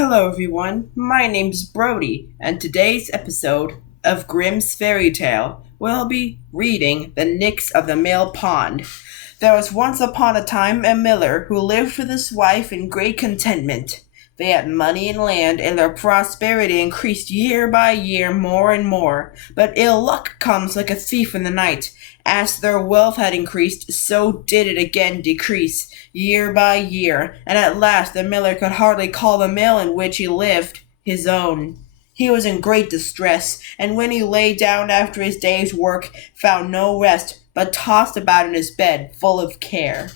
Hello, everyone. My name's Brody, and today's episode of Grimm's Fairy Tale will be reading The Nix of the Mill Pond. There was once upon a time a miller who lived with his wife in great contentment. They had money and land, and their prosperity increased year by year more and more. But ill luck comes like a thief in the night. As their wealth had increased, so did it again decrease, year by year, and at last the miller could hardly call the mill in which he lived his own. He was in great distress, and when he lay down after his day's work, found no rest, but tossed about in his bed, full of care.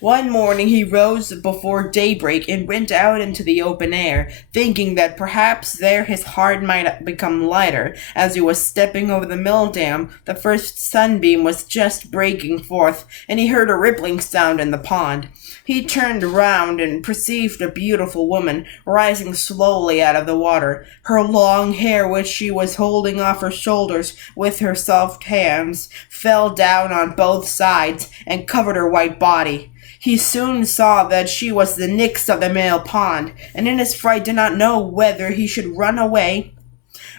One morning he rose before daybreak and went out into the open air, thinking that perhaps there his heart might become lighter. As he was stepping over the mill dam, the first sunbeam was just breaking forth, and he heard a rippling sound in the pond. He turned round and perceived a beautiful woman rising slowly out of the water. Her long hair, which she was holding off her shoulders with her soft hands, fell down on both sides and covered her white body. He soon saw that she was the Nix of the Mill Pond, and in his fright did not know whether he should run away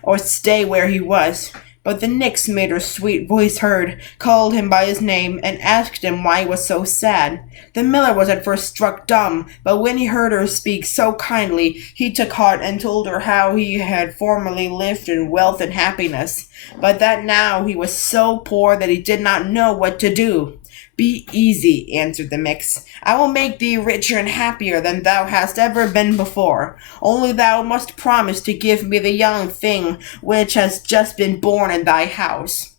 or stay where he was. But the Nix made her sweet voice heard, called him by his name, and asked him why he was so sad. The miller was at first struck dumb, but when he heard her speak so kindly, he took heart and told her how he had formerly lived in wealth and happiness, but that now he was so poor that he did not know what to do. "Be easy," answered the Mix. "I will make thee richer and happier than thou hast ever been before. Only thou must promise to give me the young thing which has just been born in thy house."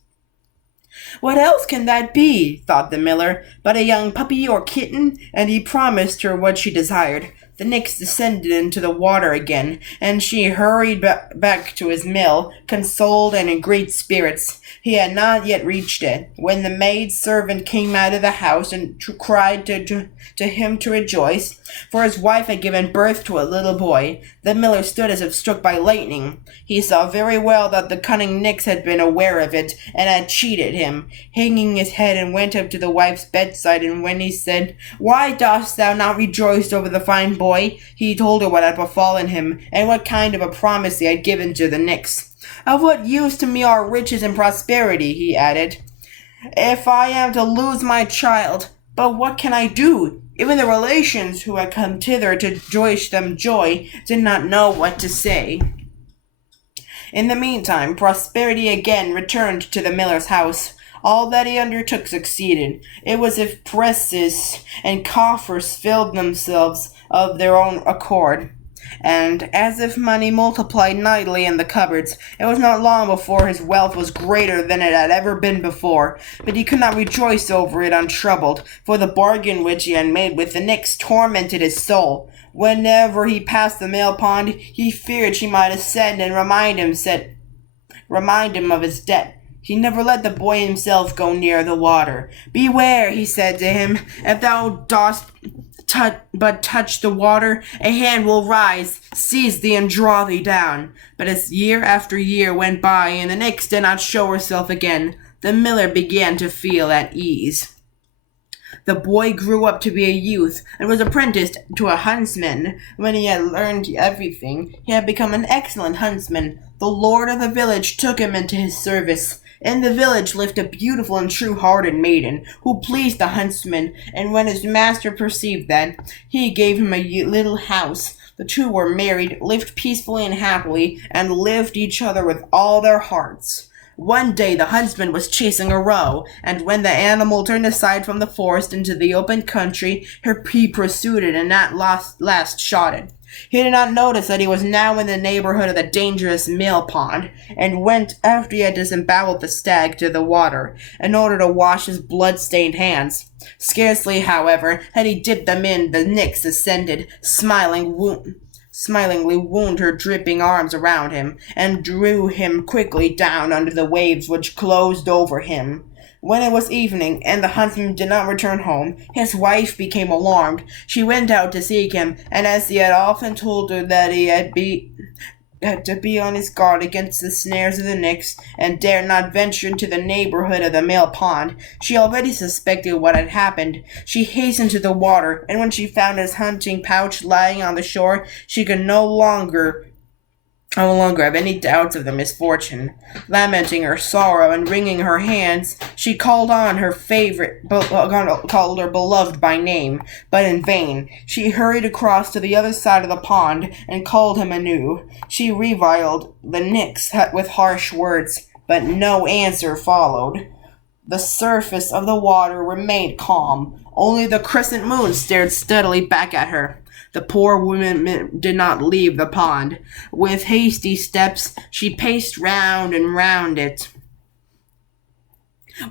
"What else can that be?" thought the miller, "but a young puppy or kitten?" And he promised her what she desired. The Nix descended into the water again, and she hurried back to his mill, consoled and in great spirits. He had not yet reached it, when the maid servant came out of the house and cried to him to rejoice, for his wife had given birth to a little boy. The miller stood as if struck by lightning. He saw very well that the cunning Nix had been aware of it, and had cheated him. Hanging his head, and went up to the wife's bedside, and when he said, "Why dost thou not rejoice over the fine boy?" he told her what had befallen him, and what kind of a promise he had given to the Nix. "Of what use to me are riches and prosperity?" he added, "if I am to lose my child. But what can I do?" Even the relations who had come thither to wish them joy did not know what to say. In the meantime, prosperity again returned to the miller's house. All that he undertook succeeded. It was as if presses and coffers filled themselves of their own accord, and as if money multiplied nightly in the cupboards. It was not long before his wealth was greater than it had ever been before, but he could not rejoice over it untroubled, for the bargain which he had made with the Nix tormented his soul. Whenever he passed the mill pond, he feared she might ascend and remind him of his debt. He never let the boy himself go near the water. "Beware," he said to him, "if thou dost but touch the water, a hand will rise, seize thee, and draw thee down." But as year after year went by, and the Nix did not show herself again, the miller began to feel at ease. The boy grew up to be a youth, and was apprenticed to a huntsman. When he had learned everything, he had become an excellent huntsman. The lord of the village took him into his service. In the village lived a beautiful and true-hearted maiden, who pleased the huntsman, and when his master perceived that, he gave him a little house. The two were married, lived peacefully and happily, and loved each other with all their hearts. One day the huntsman was chasing a roe, and when the animal turned aside from the forest into the open country, he pursued it and at last shot it. He did not notice that he was now in the neighborhood of the dangerous mill pond, and went, after he had disemboweled the stag, to the water, in order to wash his blood-stained hands. Scarcely, however, had he dipped them in, the Nix ascended, smilingly wound her dripping arms around him, and drew him quickly down under the waves which closed over him. When it was evening, and the huntsman did not return home, his wife became alarmed. She went out to seek him, and as he had often told her that he had had to be on his guard against the snares of the Nix, and dared not venture into the neighborhood of the male pond. She already suspected what had happened. She hastened to the water, and when she found his hunting pouch lying on the shore, she could no longer have any doubts of the misfortune. Lamenting her sorrow and wringing her hands, she called on her called her beloved by name, but in vain. She hurried across to the other side of the pond and called him anew. She reviled the Nix with harsh words, but no answer followed. The surface of the water remained calm. Only the crescent moon stared steadily back at her. The poor woman did not leave the pond. With hasty steps, she paced round and round it,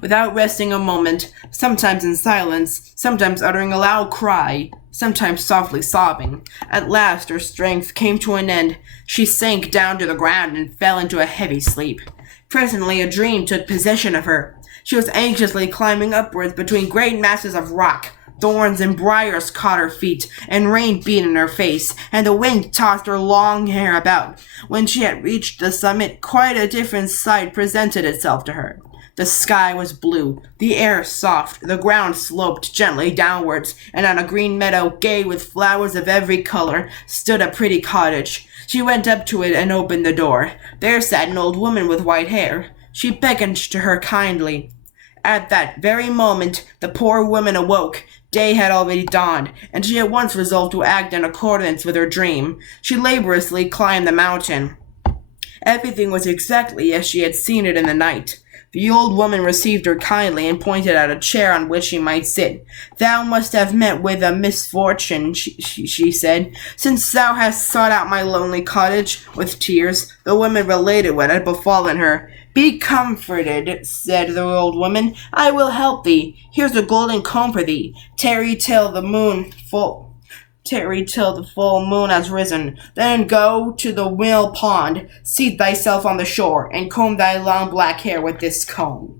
without resting a moment, sometimes in silence, sometimes uttering a loud cry, sometimes softly sobbing. At last her strength came to an end. She sank down to the ground and fell into a heavy sleep. Presently a dream took possession of her. She was anxiously climbing upwards between great masses of rock. Thorns and briars caught her feet, and rain beat in her face, and the wind tossed her long hair about. When she had reached the summit, quite a different sight presented itself to her. The sky was blue, the air soft, the ground sloped gently downwards, and on a green meadow, gay with flowers of every color, stood a pretty cottage. She went up to it and opened the door. There sat an old woman with white hair. She beckoned to her kindly. At that very moment, the poor woman awoke. Day had already dawned, and she at once resolved to act in accordance with her dream. She laboriously climbed the mountain. Everything was exactly as she had seen it in the night. The old woman received her kindly and pointed out a chair on which she might sit. "Thou must have met with a misfortune," she said, "since thou hast sought out my lonely cottage." With tears, the woman related what had befallen her. "Be comforted," said the old woman. "I will help thee. Here's a golden comb for thee. Tarry till the full moon has risen. Then go to the mill pond, seat thyself on the shore, and comb thy long black hair with this comb.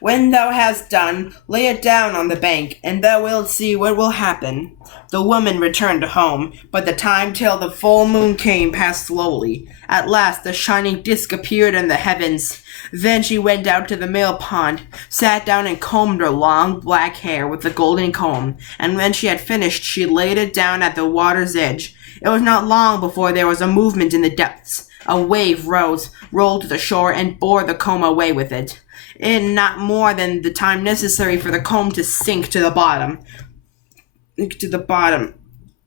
When thou hast done, lay it down on the bank, and thou wilt see what will happen." The woman returned home, but the time till the full moon came passed slowly. At last the shining disk appeared in the heavens. Then she went out to the mill pond, sat down and combed her long black hair with the golden comb, and when she had finished she laid it down at the water's edge. It was not long before there was a movement in the depths. A wave rose, rolled to the shore, and bore the comb away with it. In not more than the time necessary for the comb to sink to the bottom.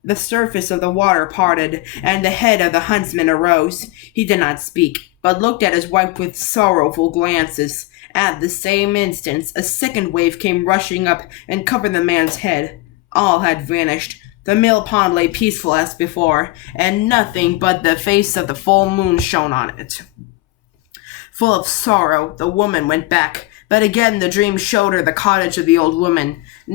The surface of the water parted, and the head of the huntsman arose. He did not speak, but looked at his wife with sorrowful glances. At the same instant, a second wave came rushing up and covered the man's head. All had vanished. The mill pond lay peaceful as before, and nothing but the face of the full moon shone on it. Full of sorrow, the woman went back, but again the dream showed her the cottage of the old woman. The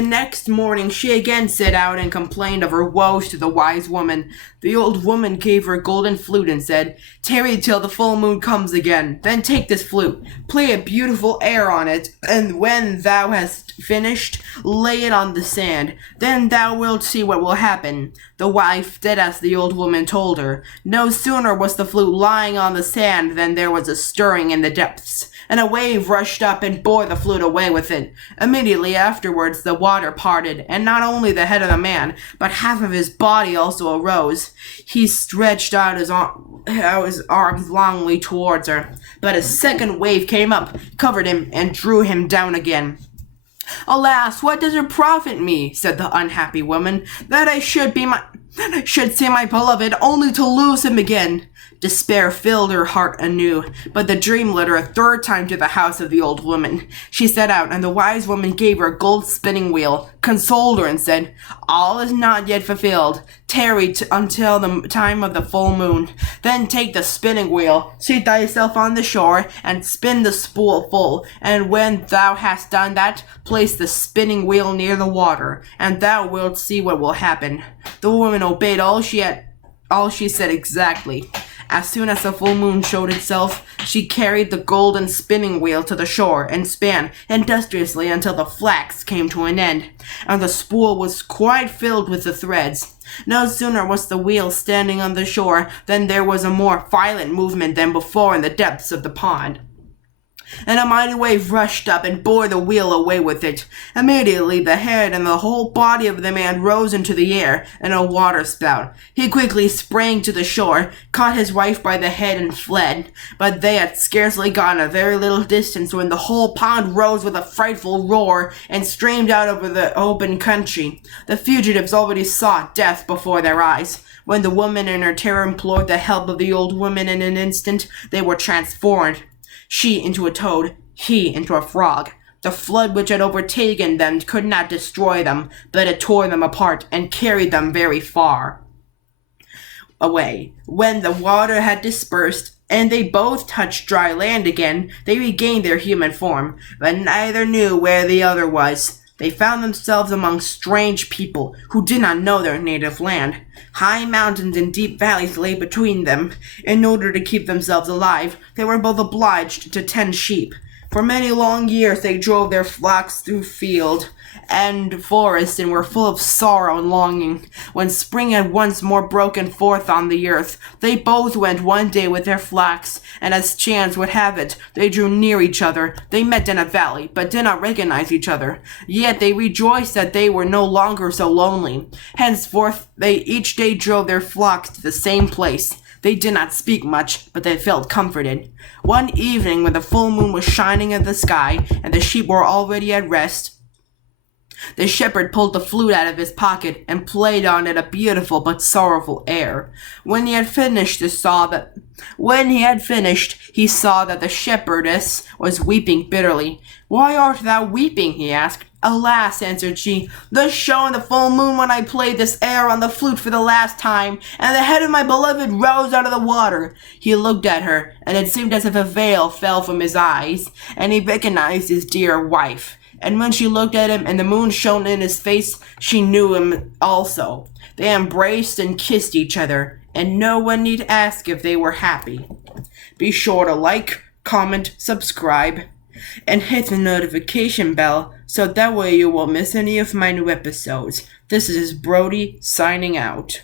next morning she again set out and complained of her woes to the wise woman. The old woman gave her a golden flute and said, "Tarry till the full moon comes again. Then take this flute, play a beautiful air on it, and when thou hast finished, lay it on the sand. Then thou wilt see what will happen." The wife did as the old woman told her. No sooner was the flute lying on the sand than there was a stirring in the depths, and a wave rushed up and bore the flute away with it. Immediately afterwards the water parted, and not only the head of the man, but half of his body also arose. He stretched out his arms longly towards her, but a second wave came up, covered him, and drew him down again. "Alas, what does it profit me," said the unhappy woman, that I should see my beloved, only to lose him again?" Despair filled her heart anew, but the dream led her a third time to the house of the old woman. She set out, and the wise woman gave her a gold spinning wheel, consoled her, and said, "All is not yet fulfilled. Tarry until the time of the full moon. Then take the spinning wheel, seat thyself on the shore, and spin the spool full. And when thou hast done that, place the spinning wheel near the water, and thou wilt see what will happen." The woman obeyed all she said exactly. As soon as the full moon showed itself, she carried the golden spinning wheel to the shore and span industriously until the flax came to an end, and the spool was quite filled with the threads. No sooner was the wheel standing on the shore than there was a more violent movement than before in the depths of the pond, and a mighty wave rushed up and bore the wheel away with it. Immediately the head and the whole body of the man rose into the air in a waterspout. He quickly sprang to the shore, caught his wife by the head, and fled. But they had scarcely gone a very little distance when the whole pond rose with a frightful roar and streamed out over the open country. The fugitives already saw death before their eyes. When the woman in her terror implored the help of the old woman in an instant, they were transformed. She into a toad, he into a frog. The flood which had overtaken them could not destroy them, but it tore them apart and carried them very far away. When the water had dispersed, and they both touched dry land again, they regained their human form, but neither knew where the other was. They found themselves among strange people who did not know their native land. High mountains and deep valleys lay between them. In order to keep themselves alive, they were both obliged to tend sheep. For many long years they drove their flocks through field and forest and were full of sorrow and longing. When spring had once more broken forth on the earth, they both went one day with their flocks, and as chance would have it, they drew near each other. They met in a valley, but did not recognize each other. Yet they rejoiced that they were no longer so lonely. Henceforth they each day drove their flocks to the same place. They did not speak much, but they felt comforted. One evening, when the full moon was shining in the sky, and the sheep were already at rest, the shepherd pulled the flute out of his pocket and played on it a beautiful but sorrowful air. When he had finished, he saw that the shepherdess was weeping bitterly. "Why art thou weeping?" he asked. "Alas," answered she, "thus shone the full moon when I played this air on the flute for the last time, and the head of my beloved rose out of the water." He looked at her, and it seemed as if a veil fell from his eyes, and he recognized his dear wife. And when she looked at him and the moon shone in his face, she knew him also. They embraced and kissed each other, and no one need ask if they were happy. Be sure to like, comment, subscribe, and hit the notification bell so that way you won't miss any of my new episodes. This is Brody signing out.